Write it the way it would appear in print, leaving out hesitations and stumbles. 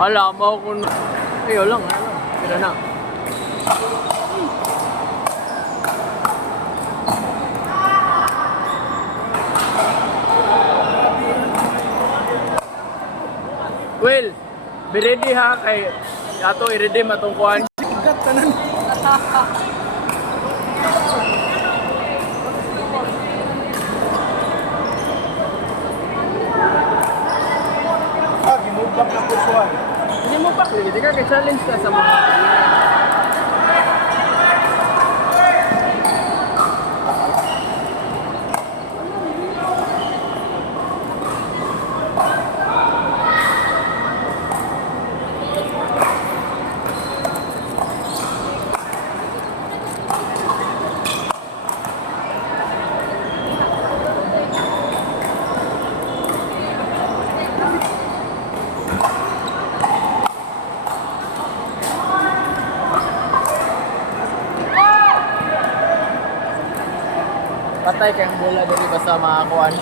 Alam mo kung... Ayaw lang, ano. Kira na. Well, be ready ha kay ato i-redeem atong kuan. Ikat tanan. Ginubak na po siya. Hindi mo pa di ka kay challenge ka sa mga patay kayong bola diri basta mga kuan.